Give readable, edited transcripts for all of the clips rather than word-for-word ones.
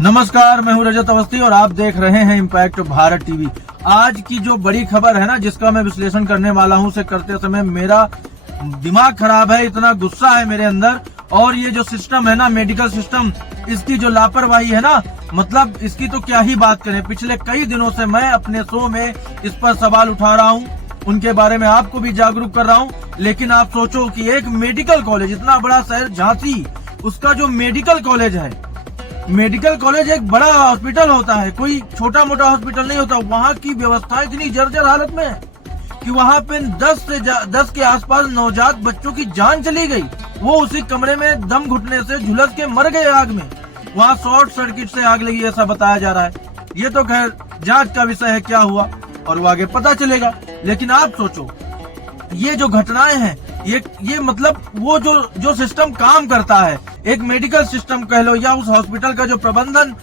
नमस्कार, मैं हूं रजत अवस्थी और आप देख रहे हैं इम्पैक्ट भारत टीवी। आज की जो बड़ी खबर है ना, जिसका मैं विश्लेषण करने वाला हूं, उसे करते समय मेरा दिमाग खराब है, इतना गुस्सा है मेरे अंदर। और ये जो सिस्टम है ना, मेडिकल सिस्टम, इसकी जो लापरवाही है ना, मतलब इसकी तो क्या ही बात करें। पिछले कई दिनों से मैं अपने शो में इस पर सवाल उठा रहा हूँ, उनके बारे में आपको भी जागरूक कर रहा हूँ। लेकिन आप सोचो कि एक मेडिकल कॉलेज, इतना बड़ा शहर झांसी, उसका जो मेडिकल कॉलेज है, मेडिकल कॉलेज एक बड़ा हॉस्पिटल होता है, कोई छोटा मोटा हॉस्पिटल नहीं होता। वहाँ की व्यवस्था इतनी जर्जर हालत में है कि वहाँ पे 10 के आसपास नवजात बच्चों की जान चली गई। वो उसी कमरे में दम घुटने से झुलस के मर गए आग में। वहाँ शॉर्ट सर्किट से आग लगी, ऐसा बताया जा रहा है। ये तो खैर जांच का विषय है, क्या हुआ और वो आगे पता चलेगा। लेकिन आप सोचो, ये जो घटनाएं हैं, ये मतलब वो जो सिस्टम काम करता है, एक मेडिकल सिस्टम कह लो, या उस हॉस्पिटल का जो प्रबंधन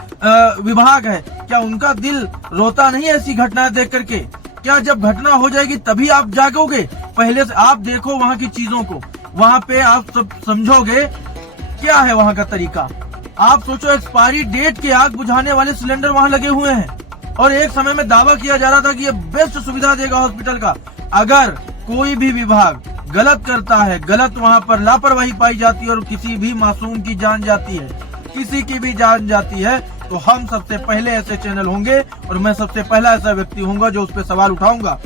विभाग है, क्या उनका दिल रोता नहीं है ऐसी घटनाएं देख करके? क्या जब घटना हो जाएगी तभी आप जागोगे? पहले से आप देखो वहाँ की चीजों को, वहाँ पे आप सब समझोगे क्या है वहाँ का तरीका। आप सोचो, एक्सपायरी डेट के आग बुझाने वाले सिलेंडर वहाँ लगे हुए हैं और एक समय में दावा किया जा रहा था कि ये बेस्ट सुविधा देगा हॉस्पिटल का। अगर कोई भी विभाग गलत करता है, गलत वहाँ पर लापरवाही पाई जाती है और किसी भी मासूम की जान जाती है, किसी की भी जान जाती है, तो हम सबसे पहले ऐसे चैनल होंगे और मैं सबसे पहला ऐसा व्यक्ति होऊंगा जो उस पर सवाल उठाऊंगा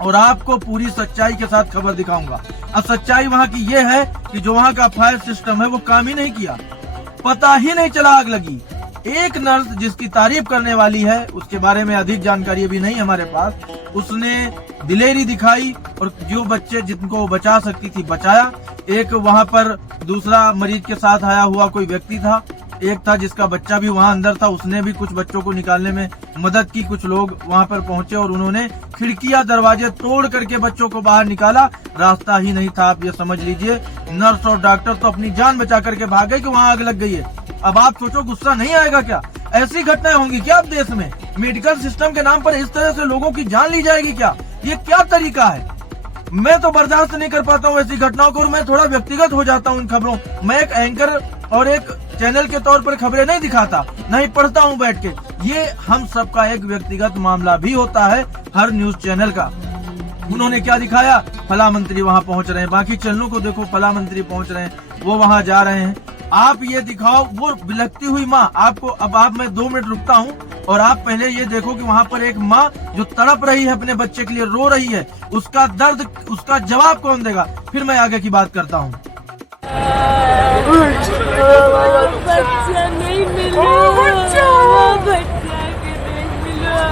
और आपको पूरी सच्चाई के साथ खबर दिखाऊंगा। अब सच्चाई वहाँ की ये है कि जो वहाँ का फायर सिस्टम है वो काम ही नहीं किया, पता ही नहीं चला आग लगी। एक नर्स जिसकी तारीफ करने वाली है, उसके बारे में अधिक जानकारी अभी नहीं हमारे पास, उसने दिलेरी दिखाई और जो बच्चे जिनको वो बचा सकती थी बचाया। एक वहाँ पर दूसरा मरीज के साथ आया हुआ कोई व्यक्ति था, एक था जिसका बच्चा भी वहाँ अंदर था, उसने भी कुछ बच्चों को निकालने में मदद की। कुछ लोग वहाँ पर पहुंचे और उन्होंने खिड़कियां दरवाजे तोड़ करके बच्चों को बाहर निकाला। रास्ता ही नहीं था, आप ये समझ लीजिए। नर्स और डॉक्टर तो अपनी जान बचा करके भाग गए कि वहाँ आग लग गई है। अब आप सोचो, गुस्सा नहीं आएगा क्या? ऐसी घटनाएं होंगी क्या अब देश में? मेडिकल सिस्टम के नाम पर इस तरह से लोगों की जान ली जाएगी क्या? ये क्या तरीका है? मैं तो बर्दाश्त नहीं कर पाता हूँ ऐसी घटनाओं को और मैं थोड़ा व्यक्तिगत हो जाता हूँ इन खबरों। मैं एक एंकर और एक चैनल के तौर पर खबरें नहीं दिखाता, नहीं पढ़ता हूँ बैठ के। ये हम सबका एक व्यक्तिगत मामला भी होता है, हर न्यूज चैनल का। उन्होंने क्या दिखाया, फला मंत्री वहाँ पहुँच रहे हैं, बाकी चैनलों को देखो, फला मंत्री पहुँच रहे हैं, वो वहाँ जा रहे हैं। आप ये दिखाओ वो बिलखती हुई माँ आपको। अब आप, मैं 2 मिनट रुकता हूँ और आप पहले ये देखो कि वहाँ पर एक माँ जो तड़प रही है अपने बच्चे के लिए, रो रही है, उसका दर्द, उसका जवाब कौन देगा? फिर मैं आगे की बात करता हूँ। बच्चा नहीं मिला,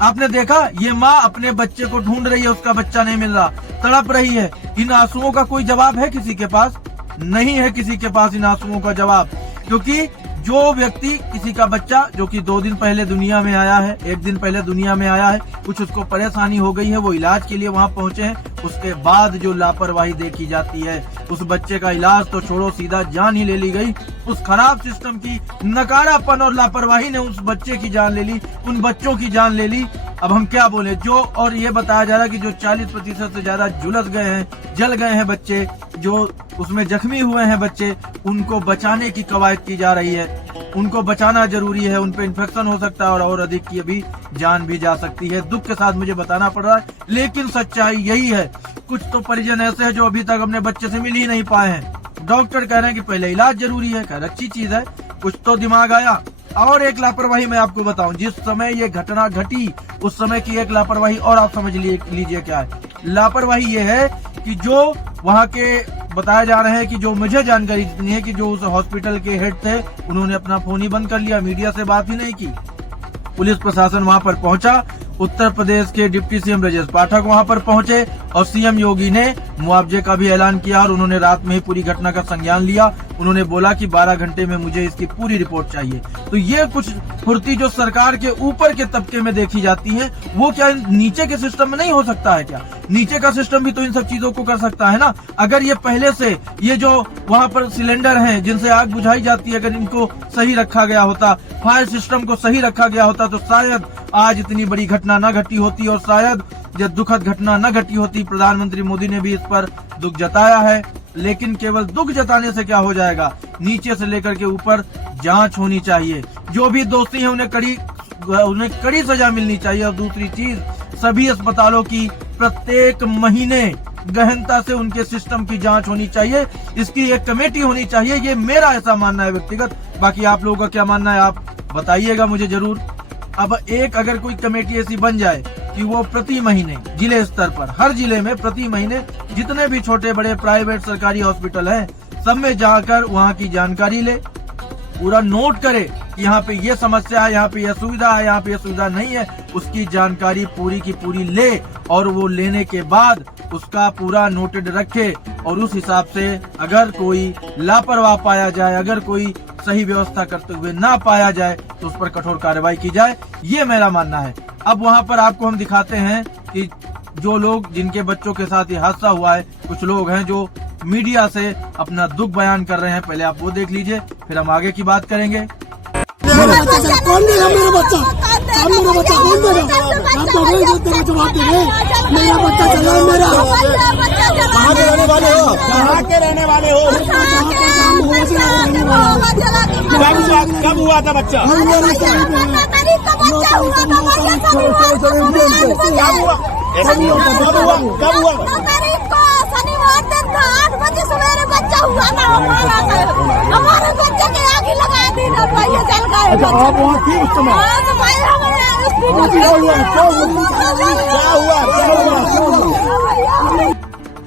आपने देखा, ये माँ अपने बच्चे को ढूंढ रही है, उसका बच्चा नहीं मिल रहा, तड़प रही है। इन आंसुओं का कोई जवाब है किसी के पास? नहीं है किसी के पास इन आंसुओं का जवाब। क्योंकि जो व्यक्ति, किसी का बच्चा जो कि 2 दिन पहले दुनिया में आया है, 1 दिन पहले दुनिया में आया है, कुछ उसको परेशानी हो गई है, वो इलाज के लिए वहाँ पहुंचे हैं, उसके बाद जो लापरवाही देखी जाती है, उस बच्चे का इलाज तो छोड़ो, सीधा जान ही ले ली गई। उस खराब सिस्टम की नकारापन और लापरवाही ने उस बच्चे की जान ले ली, उन बच्चों की जान ले ली। अब हम क्या बोले जो, और ये बताया जा रहा है कि जो 40% से ज्यादा झुलस गए हैं, जल गए हैं बच्चे, जो उसमें जख्मी हुए हैं बच्चे, उनको बचाने की कवायद की जा रही है। उनको बचाना जरूरी है, उन पे इन्फेक्शन हो सकता है और अधिक की अभी जान भी जा सकती है। दुख के साथ मुझे बताना पड़ रहा है, लेकिन सच्चाई यही है। कुछ तो परिजन ऐसे हैं जो अभी तक अपने बच्चे से मिल ही नहीं पाए हैं। डॉक्टर कह रहे हैं कि पहले इलाज जरूरी है, खैर अच्छी चीज है, कुछ तो दिमाग आया। और एक लापरवाही मैं आपको बताऊं, जिस समय ये घटना घटी उस समय की एक लापरवाही और आप समझ लीजिए क्या है। लापरवाही ये है कि जो वहाँ के बताया जा रहा है कि जो मुझे जानकारी जितनी है कि जो उस हॉस्पिटल के हेड थे, उन्होंने अपना फोन ही बंद कर लिया, मीडिया से बात ही नहीं की। पुलिस प्रशासन वहां पर पहुंचा, उत्तर प्रदेश के डिप्टी सीएम ब्रजेश पाठक वहां पर पहुंचे और सीएम योगी ने मुआवजे का भी ऐलान किया और उन्होंने रात में ही पूरी घटना का संज्ञान लिया। उन्होंने बोला कि 12 घंटे में मुझे इसकी पूरी रिपोर्ट चाहिए। तो ये कुछ फुर्ती जो सरकार के ऊपर के तबके में देखी जाती है, वो क्या नीचे के सिस्टम में नहीं हो सकता है क्या? नीचे का सिस्टम भी तो इन सब चीजों को कर सकता है ना। अगर ये पहले से ये जो वहाँ पर सिलेंडर हैं जिनसे आग बुझाई जाती है, अगर इनको सही रखा गया होता, फायर सिस्टम को सही रखा गया होता, तो शायद आज इतनी बड़ी घटना न घटी होती और शायद जब दुखद घटना न घटी होती। प्रधानमंत्री मोदी ने भी इस पर दुख जताया है, लेकिन केवल दुख जताने से क्या हो जाएगा, नीचे से लेकर के ऊपर जांच होनी चाहिए। जो भी दोषी है उन्हें कड़ी सजा मिलनी चाहिए। और दूसरी चीज, सभी अस्पतालों की प्रत्येक महीने गहनता से उनके सिस्टम की जांच होनी चाहिए। इसकी एक कमेटी होनी चाहिए। ये मेरा ऐसा मानना है व्यक्तिगत। बाकी आप लोगों का क्या मानना है आप बताइएगा मुझे जरूर। अब एक अगर कोई कमेटी ऐसी बन जाए कि वो प्रति महीने जिले स्तर पर, हर जिले में प्रति महीने जितने भी छोटे बड़े प्राइवेट सरकारी हॉस्पिटल हैं, सब में जाकर वहाँ की जानकारी ले, पूरा नोट करे कि यहाँ पे ये समस्या है, यहाँ पे ये सुविधा है, यहाँ पे ये सुविधा नहीं है, उसकी जानकारी पूरी की पूरी ले और वो लेने के बाद उसका पूरा नोटेड रखे और उस हिसाब से अगर कोई लापरवाह पाया जाए, अगर कोई सही व्यवस्था करते हुए ना पाया जाए तो उस पर कठोर कार्रवाई की जाए। ये मेरा मानना है। अब वहाँ पर आपको हम दिखाते हैं कि जो लोग जिनके बच्चों के साथ ये हादसा हुआ है, कुछ लोग हैं जो मीडिया से अपना दुख बयान कर रहे हैं। पहले आप वो देख लीजिए, फिर हम आगे की बात करेंगे। मेरा बच्चा कौन देगा? मेरा बच्चा अब मेरा बच्चा कौन देगा? आप तो नहीं देते हो, जवाब दे रहे। मेरा बच्चा चला, मेरा कहाँ के रहने वाले हो? कहाँ के रहने वाले हो? कब हुआ था बच्चा? कब हुआ? शनिवार दिन था 8 बजे सवेरे बच्चा हुआ ना हमारे बच्चे के आगे लगा दी ना भाई, ये जल गए। अच्छा, आप वहाँ थी उस समय? हाँ, तो भाई हमारे क्या हुआ?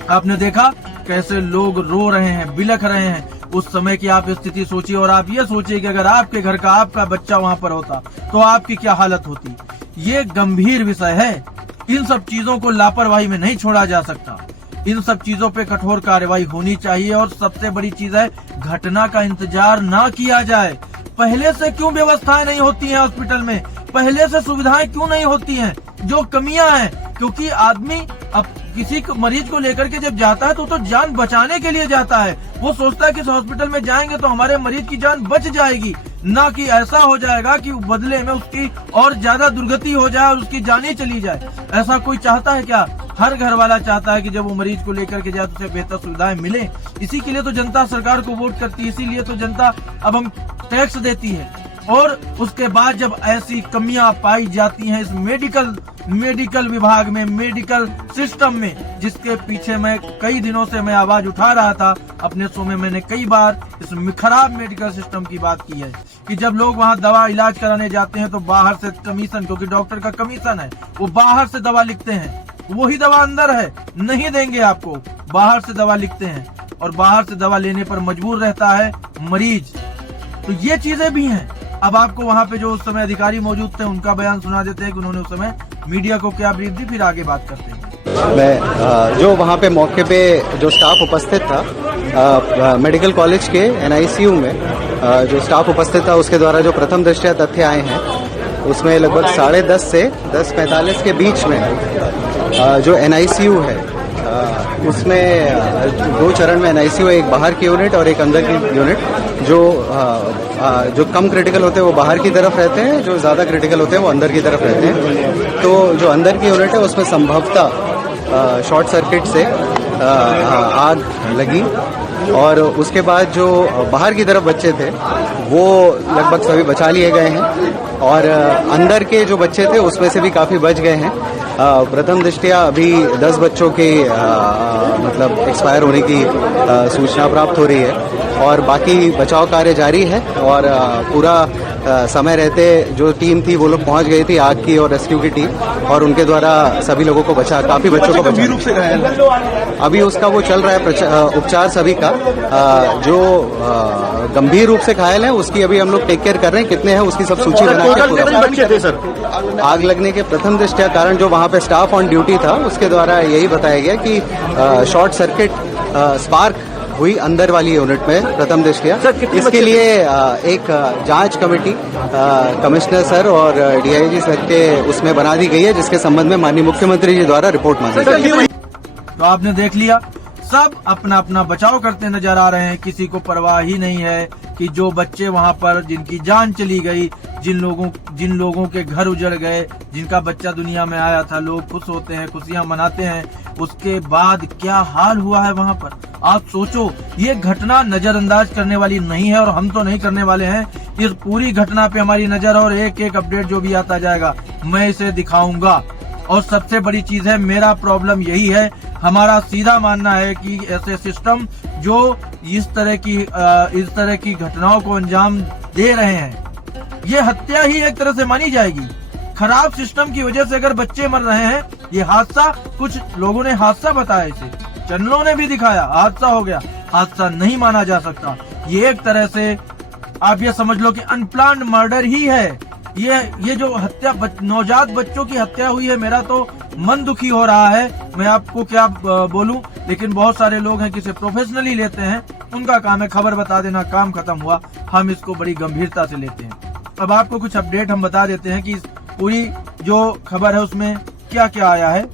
आपने देखा कैसे लोग रो रहे हैं, बिलख रहे हैं। उस समय की आप स्थिति सोचिए और आप ये सोचिए कि अगर आपके घर का आपका बच्चा वहाँ पर होता तो आपकी क्या हालत होती। ये गंभीर विषय है। इन सब चीजों को लापरवाही में नहीं छोड़ा जा सकता। इन सब चीजों पे कठोर कार्रवाई होनी चाहिए। और सबसे बड़ी चीज है, घटना का इंतजार ना किया जाए। पहले से क्यों व्यवस्थाएं नहीं होती हैं हॉस्पिटल में? पहले से सुविधाएं क्यों नहीं होती हैं? जो कमियां हैं, क्योंकि आदमी अब किसी मरीज को लेकर के जब जाता है तो जान बचाने के लिए जाता है। वो सोचता है कि इस हॉस्पिटल में जाएंगे तो हमारे मरीज की जान बच जाएगी, ना कि ऐसा हो जाएगा कि बदले में उसकी और ज्यादा दुर्गति हो जाए और उसकी जान ही चली जाए। ऐसा कोई चाहता है क्या? हर घर वाला चाहता है कि जब वो मरीज को लेकर के जाए तो उसे बेहतर सुविधाएं मिले। इसी के लिए तो जनता सरकार को वोट करती है, इसीलिए तो जनता अब हम टैक्स देती है। और उसके बाद जब ऐसी कमियां पाई जाती हैं इस मेडिकल विभाग में, मेडिकल सिस्टम में, जिसके पीछे मैं कई दिनों से मैं आवाज उठा रहा था अपने शो में, मैंने कई बार इस खराब मेडिकल सिस्टम की बात की है कि जब लोग वहां दवा इलाज कराने जाते हैं तो बाहर से कमीशन, क्योंकि डॉक्टर का कमीशन है, वो बाहर से दवा लिखते हैं। वही दवा अंदर है, नहीं देंगे आपको, बाहर से दवा लिखते हैं और बाहर से दवा लेने पर मजबूर रहता है मरीज। तो ये चीजें भी हैं। अब आपको वहाँ पे जो उस समय अधिकारी मौजूद थे उनका बयान सुना देते हैं कि उन्होंने उस समय मीडिया को क्या ब्रीफ दी, फिर आगे बात करते हैं। मैं जो वहाँ पे मौके पे जो स्टाफ उपस्थित था मेडिकल कॉलेज के NICU में जो स्टाफ उपस्थित था उसके द्वारा जो प्रथम दृष्टया तथ्य आए हैं उसमें लगभग 10:30 से 10:45 के बीच में जो NICU है उसमें 2 चरण में NICU है, एक बाहर की यूनिट और एक अंदर की यूनिट। जो कम क्रिटिकल होते हैं वो बाहर की तरफ रहते हैं, जो ज़्यादा क्रिटिकल होते हैं वो अंदर की तरफ रहते हैं। तो जो अंदर की यूनिट है उसमें संभवतः शॉर्ट सर्किट से आग लगी और उसके बाद जो बाहर की तरफ बच्चे थे वो लगभग सभी बचा लिए गए हैं और अंदर के जो बच्चे थे उसमें से भी काफ़ी बच गए हैं। प्रथम दृष्टया अभी 10 बच्चों के मतलब एक्सपायर होने की सूचना प्राप्त हो रही है और बाकी बचाव कार्य जारी है और पूरा समय रहते जो टीम थी वो लोग पहुंच गई थी, आग की और रेस्क्यू की टीम, और उनके द्वारा सभी लोगों को बचा, काफी बच्चों को बचा। रूप से अभी उसका वो चल रहा है उपचार सभी का। जो गंभीर रूप से घायल है उसकी अभी हम लोग टेक केयर कर रहे हैं, कितने हैं उसकी सब सूची बना के। बच्चे थे सर? आग लगने के प्रथम दृष्टया कारण जो वहाँ पे स्टाफ ऑन ड्यूटी था उसके द्वारा यही बताया गया कि शॉर्ट सर्किट स्पार्क हुई अंदर वाली यूनिट में प्रथम दृष्टया। इसके लिए एक जांच कमेटी कमिश्नर सर और DIG सर के उसमें बना दी गई है, जिसके संबंध में माननीय मुख्यमंत्री जी द्वारा रिपोर्ट मांगी गई। तो आपने देख लिया, सब अपना अपना बचाव करते नजर आ रहे हैं, किसी को परवाह ही नहीं है कि जो बच्चे वहां पर जिनकी जान चली गई, जिन लोगों के घर उजड़ गए, जिनका बच्चा दुनिया में आया था, लोग खुश होते हैं, खुशियां मनाते हैं, उसके बाद क्या हाल हुआ है वहां पर। आप सोचो, ये घटना नजरअंदाज करने वाली नहीं है और हम तो नहीं करने वाले हैं। इस पूरी घटना पे हमारी नजर और एक एक अपडेट जो भी आता जाएगा मैं इसे दिखाऊंगा। और सबसे बड़ी चीज है, मेरा प्रॉब्लम यही है, हमारा सीधा मानना है कि ऐसे सिस्टम जो इस तरह की घटनाओं को अंजाम दे रहे हैं, ये हत्या ही एक तरह से मानी जाएगी। खराब सिस्टम की वजह से अगर बच्चे मर रहे हैं, ये हादसा, कुछ लोगों ने हादसा बताया, इसे चैनलों ने भी दिखाया, हादसा हो गया, हादसा नहीं माना जा सकता। ये एक तरह से आप ये समझ लो कि अनप्लान्ड मर्डर ही है। ये जो हत्या, नवजात बच्चों की हत्या हुई है, मेरा तो मन दुखी हो रहा है। मैं आपको क्या बोलूं, लेकिन बहुत सारे लोग हैं कि इसे प्रोफेशनली लेते हैं, उनका काम है खबर बता देना, काम खत्म हुआ। हम इसको बड़ी गंभीरता से लेते हैं। अब आपको कुछ अपडेट हम बता देते हैं कि इस पूरी जो खबर है उसमें क्या क्या आया है।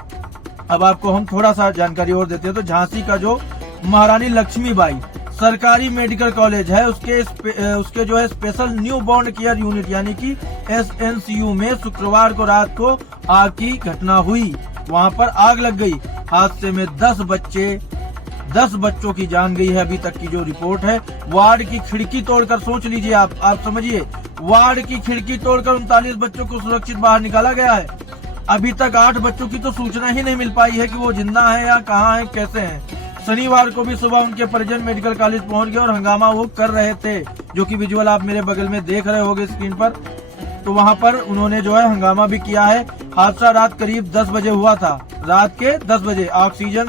अब आपको हम थोड़ा सा जानकारी और देते हैं। तो झांसी का जो महारानी लक्ष्मीबाई सरकारी मेडिकल कॉलेज है, उसके जो है special new born care unit यानी कि SNCU में शुक्रवार को रात को आग की घटना हुई। वहां पर आग लग गई। हादसे में 10 बच्चों की जान गई है अभी तक की जो रिपोर्ट है। वार्ड की खिड़की तोड़कर, सोच लीजिए आप समझिए, वार्ड की खिड़की तोड़कर 39 बच्चों को सुरक्षित बाहर निकाला गया है। अभी तक 8 बच्चों की तो सूचना ही नहीं मिल पाई है कि वो जिंदा है या कहाँ है, कैसे हैं। शनिवार को भी सुबह उनके परिजन मेडिकल कॉलेज पहुंच गए और हंगामा वो कर रहे थे, जो कि विजुअल आप मेरे बगल में देख रहे होंगे स्क्रीन पर। तो वहां पर उन्होंने जो है हंगामा भी किया है। हादसा रात करीब 10 बजे हुआ था। रात के 10 बजे ऑक्सीजन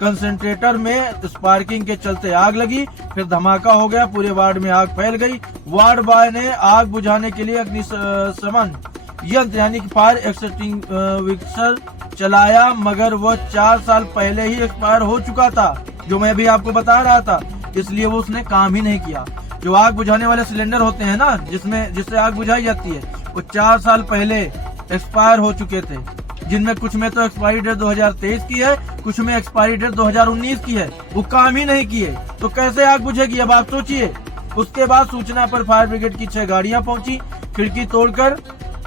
कंसंट्रेटर में स्पार्किंग के चलते आग लगी, फिर धमाका हो गया, पूरे वार्ड में आग फैल गई। वार्ड बॉय ने आग बुझाने के लिए अग्निशमन यंत्र यानी कि फायर एक्सटिंग्विशर चलाया, मगर वो 4 साल पहले ही एक्सपायर हो चुका था, जो मैं भी आपको बता रहा था, इसलिए वो उसने काम ही नहीं किया। जो आग बुझाने वाले सिलेंडर होते हैं ना, जिससे आग बुझाई जाती है, वो 4 साल पहले एक्सपायर हो चुके थे, जिनमें कुछ में तो एक्सपायरी डेट 2023 की है, कुछ में एक्सपायरी डेट 2019 की है। वो काम ही नहीं किए तो कैसे आग बुझेगी, अब आप सोचिए। उसके बाद सूचना पर फायर ब्रिगेड की 6 गाड़ियां पहुंची, खिड़की तोड़कर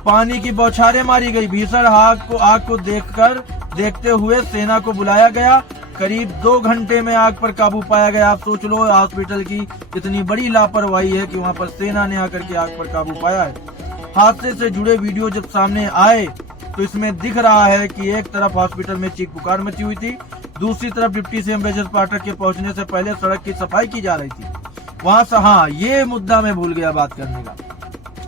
पानी की बौछारें मारी गई। भीषण आग को देखते हुए सेना को बुलाया गया। करीब 2 घंटे में आग पर काबू पाया गया। आप सोच लो, हॉस्पिटल की इतनी बड़ी लापरवाही है कि वहां पर सेना ने आकर के आग पर काबू पाया है। हादसे से जुड़े वीडियो जब सामने आए तो इसमें दिख रहा है कि एक तरफ हॉस्पिटल में चीख पुकार मची हुई थी, दूसरी तरफ डिप्टी सीएम ब्रजेश पाठक के पहुंचने से पहले सड़क की सफाई की जा रही थी। वहां से, हाँ, ये मुद्दा मैं भूल गया बात करने का।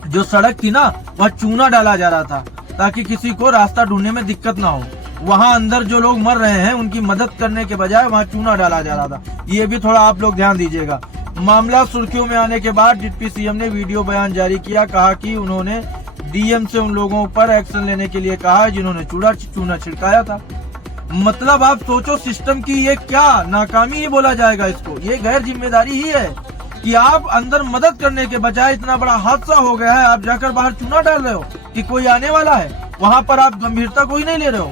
जो सड़क थी ना, वह चूना डाला जा रहा था ताकि किसी को रास्ता ढूंढने में दिक्कत ना हो। वहां अंदर जो लोग मर रहे हैं उनकी मदद करने के बजाय वहां चूना डाला जा रहा था। ये भी थोड़ा आप लोग ध्यान दीजिएगा। मामला सुर्खियों में आने के बाद डिप्टी सीएम ने वीडियो बयान जारी किया। कहा कि उन्होंने डीएम से उन लोगों पर एक्शन लेने के लिए कहा है जिन्होंने चूना छिड़काया था। मतलब आप सोचो, सिस्टम की ये क्या नाकामी ही बोला जाएगा इसको। ये गैर जिम्मेदारी ही है कि आप अंदर मदद करने के बजाय, इतना बड़ा हादसा हो गया है, आप जाकर बाहर चूना डाल रहे हो कि कोई आने वाला है, वहां पर आप गंभीरता कोई नहीं ले रहे हो।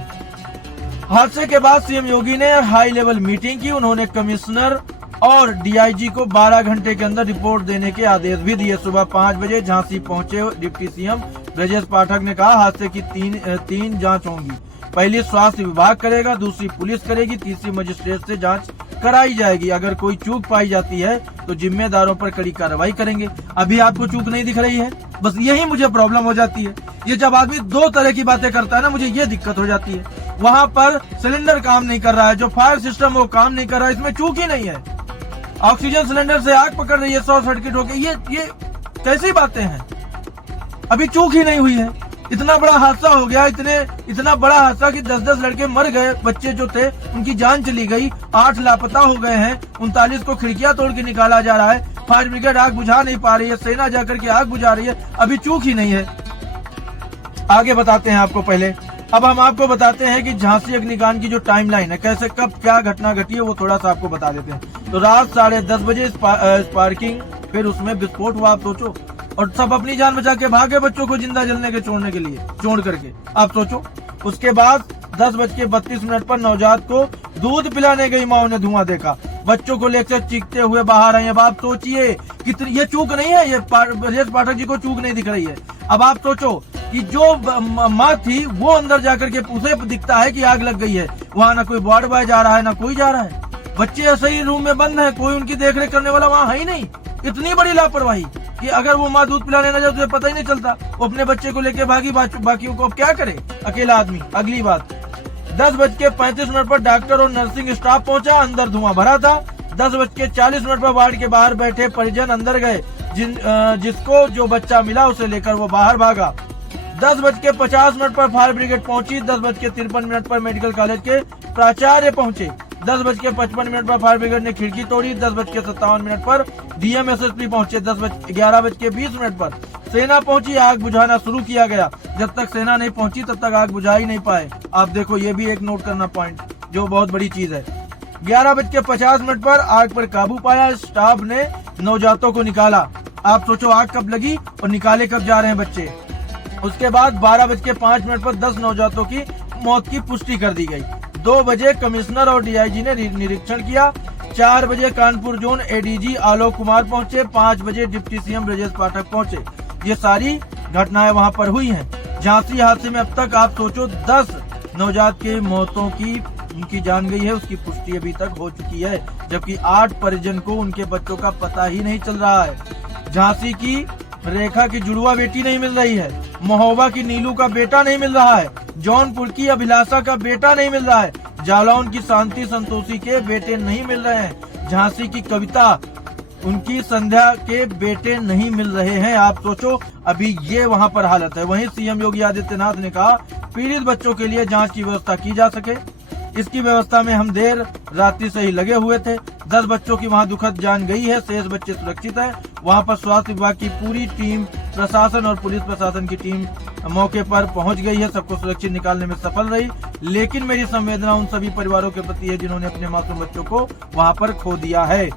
हादसे के बाद सीएम योगी ने हाई लेवल मीटिंग की। उन्होंने कमिश्नर और डीआईजी को 12 घंटे के अंदर रिपोर्ट देने के आदेश भी दिए। सुबह 5 बजे झांसी पहुंचे डिप्टी सीएम ब्रजेश पाठक ने कहा, हादसे की तीन जांच होंगी। पहली स्वास्थ्य विभाग करेगा, दूसरी पुलिस करेगी, तीसरी मजिस्ट्रेट से जांच कराई जाएगी। अगर कोई चूक पाई जाती है तो जिम्मेदारों पर कड़ी कार्रवाई करेंगे। अभी आपको चूक नहीं दिख रही है, बस यही मुझे प्रॉब्लम हो जाती है। ये जब आदमी 2 तरह की बातें करता है ना, मुझे ये दिक्कत हो जाती है। वहां पर सिलेंडर काम नहीं कर रहा है, जो फायर सिस्टम वो काम नहीं कर रहा है, इसमें चूक ही नहीं है। ऑक्सीजन सिलेंडर से आग पकड़ रही है, शॉर्ट सर्किट होकर, ये कैसी बातें हैं? अभी चूक ही नहीं हुई है। इतना बड़ा हादसा हो गया, इतना बड़ा हादसा कि 10-10 लड़के मर गए, बच्चे जो थे उनकी जान चली गई, 8 लापता हो गए हैं, 39 को खिड़कियां तोड़ के निकाला जा रहा है, फायर ब्रिगेड आग बुझा नहीं पा रही है, सेना जाकर के आग बुझा रही है, अभी चूक ही नहीं है। आगे बताते हैं आपको। पहले अब हम आपको बताते हैं कि झांसी अग्निकांड की जो टाइमलाइन है, कैसे कब क्या घटना घटी है, वो थोड़ा सा आपको बता देते हैं। तो रात 10:30 बजे स्पार्किंग, फिर उसमें विस्फोट हुआ। आप सोचो, और सब अपनी जान बचा के भागे बच्चों को जिंदा जलने के छोड़ करके। आप सोचो। उसके बाद 10:32 पर नवजात को दूध पिलाने गई माँ ने धुआं देखा। बच्चों को लेकर चीखते हुए बाहर आई। अब आप सोचिए कितनी ये चूक नहीं है, ये ब्रजेश पाठक जी को चूक नहीं दिख रही है। अब आप सोचो कि जो माँ थी वो अंदर जाकर के उसे दिखता है कि आग लग गई है, वहाँ ना कोई वार्ड बॉय जा रहा है ना कोई जा रहा है, बच्चे ऐसे ही रूम में बंद है, कोई उनकी देखरेख करने वाला वहाँ है ही नहीं। इतनी बड़ी लापरवाही कि अगर वो माँ दूध पिलाने न जाए तो पता ही नहीं चलता, वो अपने बच्चे को लेके भागी, बाकियों को अब क्या करे अकेला आदमी। अगली बात 10:35 पर डॉक्टर और नर्सिंग स्टाफ पहुंचा, अंदर धुआं भरा था। 10:40 पर वार्ड के बाहर बैठे परिजन अंदर गए, जिसको जो बच्चा मिला उसे लेकर वो बाहर भागा। 10:50 पर फायर ब्रिगेड पहुंची। 10:53 पर मेडिकल कॉलेज के प्राचार्य पहुंचे। 10:55 पर फायर ब्रिगेड ने खिड़की तोड़ी। 10:57 पर डीएमएसएसपी पहुंचे। 11:20 पर सेना पहुंची, आग बुझाना शुरू किया गया। जब तक सेना नहीं पहुंची तब तक आग बुझा ही नहीं पाए। आप देखो ये भी एक नोट करना पॉइंट जो बहुत बड़ी चीज है। 11:50 पर आग पर काबू पाया, स्टाफ ने नवजातों को निकाला। आप सोचो आग कब लगी और निकाले कब जा रहे हैं बच्चे। उसके बाद 12:05 पर 10 नवजातों की मौत की पुष्टि कर दी गई। 2 बजे कमिश्नर और डीआईजी ने निरीक्षण किया। 4 बजे कानपुर जोन एडीजी आलोक कुमार पहुंचे। 5 बजे डिप्टी सीएम ब्रजेश पाठक पहुंचे। ये सारी घटनाएं वहां पर हुई हैं। झांसी हादसे में अब तक आप सोचो 10 नवजात की मौतों की उनकी जान गई है, उसकी पुष्टि अभी तक हो चुकी है, जबकि 8 परिजन को उनके बच्चों का पता ही नहीं चल रहा है। झांसी की रेखा की जुड़वा बेटी नहीं मिल रही है, महोबा की नीलू का बेटा नहीं मिल रहा है, जौनपुर की अभिलाषा का बेटा नहीं मिल रहा है, जालौन की शांति संतोषी के बेटे नहीं मिल रहे हैं, झांसी की कविता उनकी संध्या के बेटे नहीं मिल रहे हैं। आप सोचो अभी ये वहां पर हालत है। वहीं सीएम योगी आदित्यनाथ ने कहा पीड़ित बच्चों के लिए जांच की व्यवस्था की जा सके, इसकी व्यवस्था में हम देर रात्रि से ही लगे हुए थे। 10 बच्चों की वहां दुखद जान गई है, शेष बच्चे सुरक्षित है। वहां पर स्वास्थ्य विभाग की पूरी टीम, प्रशासन और पुलिस प्रशासन की टीम मौके पर पहुंच गई है, सबको सुरक्षित निकालने में सफल रही। लेकिन मेरी संवेदना उन सभी परिवारों के प्रति है जिन्होंने अपने मासूम बच्चों को वहां पर खो दिया है।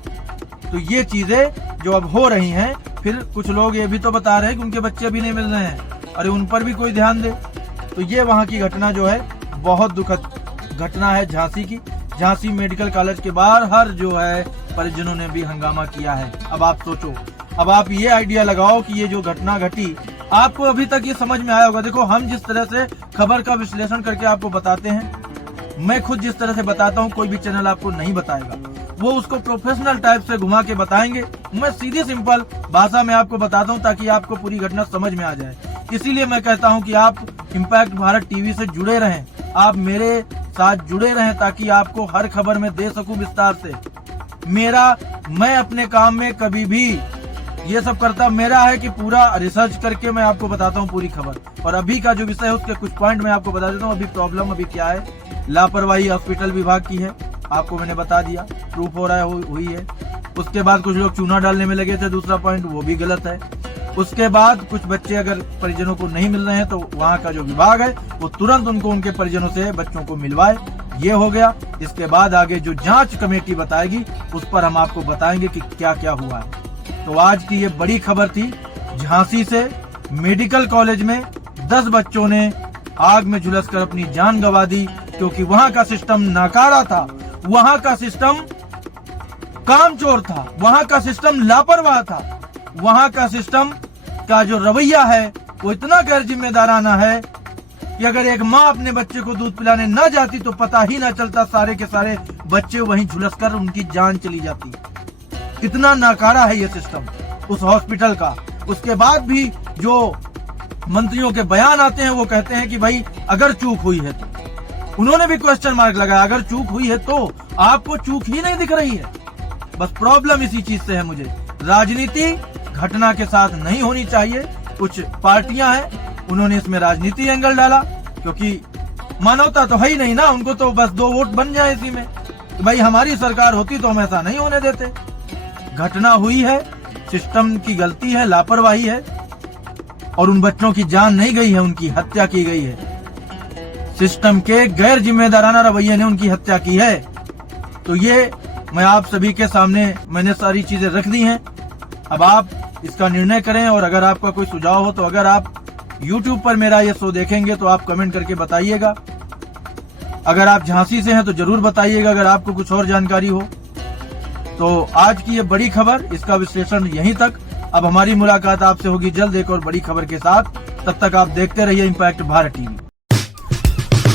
तो ये चीजें जो अब हो रही हैं, फिर कुछ लोग ये भी तो बता रहे हैं कि उनके बच्चे भी नहीं मिल रहे हैं, अरे उन पर भी कोई ध्यान दे। तो ये वहाँ की घटना जो है बहुत दुखद घटना है झांसी की। झांसी मेडिकल कॉलेज के बाहर हर जो है परिजनों ने भी हंगामा किया है। अब आप सोचो, अब आप ये आइडिया लगाओ कि ये जो घटना घटी, आपको अभी तक ये समझ में आया होगा। देखो हम जिस तरह से खबर का विश्लेषण करके आपको बताते हैं, मैं खुद जिस तरह से बताता हूँ कोई भी चैनल आपको नहीं बताएगा, वो उसको प्रोफेशनल टाइप से घुमा के बताएंगे। मैं सीधी सिंपल भाषा में आपको बताता हूँ ताकि आपको पूरी घटना समझ में आ जाए। इसीलिए मैं कहता हूँ कि आप इम्पैक्ट भारत टीवी से जुड़े रहें, आप मेरे साथ जुड़े रहें ताकि आपको हर खबर में दे सकूं विस्तार से। मैं अपने काम में कभी भी ये सब करता मेरा है कि पूरा रिसर्च करके मैं आपको बताता हूँ पूरी खबर। और अभी का जो विषय है उसके कुछ पॉइंट मैं आपको बता देता हूँ। अभी प्रॉब्लम अभी क्या है, लापरवाही हॉस्पिटल विभाग की है, आपको मैंने बता दिया, प्रूफ हो रहा है हुई है। उसके बाद कुछ लोग चूना डालने में लगे थे, दूसरा पॉइंट वो भी गलत है। उसके बाद कुछ बच्चे अगर परिजनों को नहीं मिल रहे हैं तो वहाँ का जो विभाग है वो तुरंत उनको उनके परिजनों से बच्चों को मिलवाए। ये हो गया। इसके बाद आगे जो जांच कमेटी बताएगी उस पर हम आपको बताएंगे कि क्या क्या हुआ है। तो आज की ये बड़ी खबर थी झांसी से। मेडिकल कॉलेज में 10 बच्चों ने आग में झुलसकर अपनी जान गंवा दी क्योंकि वहाँ का सिस्टम नाकारा था, वहाँ का सिस्टम कामचोर था, वहाँ का सिस्टम लापरवाह था, वहाँ का सिस्टम का जो रवैया है वो इतना गैर जिम्मेदाराना है कि अगर एक माँ अपने बच्चे को दूध पिलाने न जाती तो पता ही न चलता, सारे के सारे बच्चे वहीं झुलसकर उनकी जान चली जाती। कितना नाकारा है ये सिस्टम उस हॉस्पिटल का। उसके बाद भी जो मंत्रियों के बयान आते हैं वो कहते हैं कि भाई अगर चूक हुई है तो, उन्होंने भी क्वेश्चन मार्क लगाया, अगर चूक हुई है तो आपको चूक ही नहीं दिख रही है। बस प्रॉब्लम इसी चीज से है मुझे। राजनीति घटना के साथ नहीं होनी चाहिए। कुछ पार्टियां हैं उन्होंने इसमें राजनीति एंगल डाला क्योंकि मानवता तो है ही नहीं ना, उनको तो बस 2 वोट बन जाए इसी में। भाई हमारी सरकार होती तो हम ऐसा नहीं होने देते। घटना हुई है, सिस्टम की गलती है, लापरवाही है और उन बच्चों की जान नहीं गई है, उनकी हत्या की गई है। सिस्टम के गैर जिम्मेदाराना रवैये ने उनकी हत्या की है। तो ये मैं आप सभी के सामने मैंने सारी चीजें रख दी हैं। अब आप इसका निर्णय करें और अगर आपका कोई सुझाव हो तो अगर आप YouTube पर मेरा ये शो देखेंगे तो आप कमेंट करके बताइएगा। अगर आप झांसी से हैं तो जरूर बताइएगा अगर आपको कुछ और जानकारी हो। तो आज की ये बड़ी खबर, इसका विश्लेषण यहीं तक। अब हमारी मुलाकात आपसे होगी जल्द एक और बड़ी खबर के साथ। तब तक आप देखते रहिए इम्पैक्ट भारत टीवी।